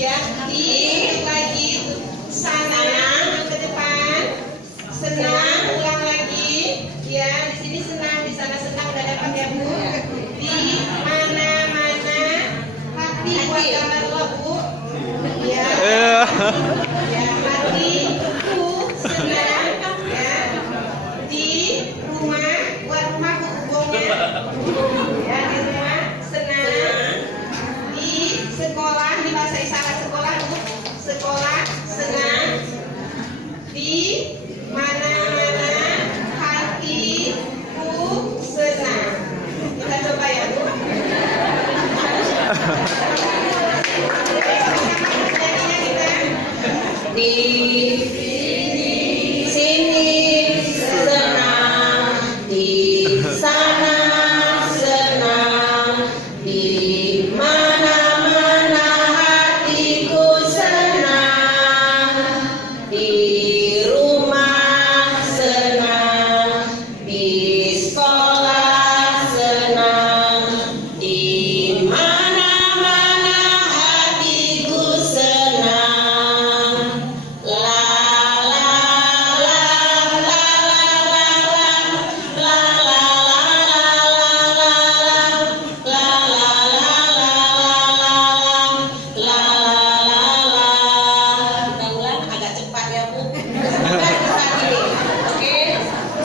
Ya, di lagi sana ke depan. Senang, ulang lagi. Ya, di sini senang, di sana senang, udah dapat ya Bu. Di mana-mana hati buat gambar lo Bu. Ya. Ya, hati itu senang. Ya. Di rumah, buat rumah Bu hubungnya. Ya, di rumah senang. Di sekolah, di bahasa isyarat sekolah Bu. Sekolah senang. Di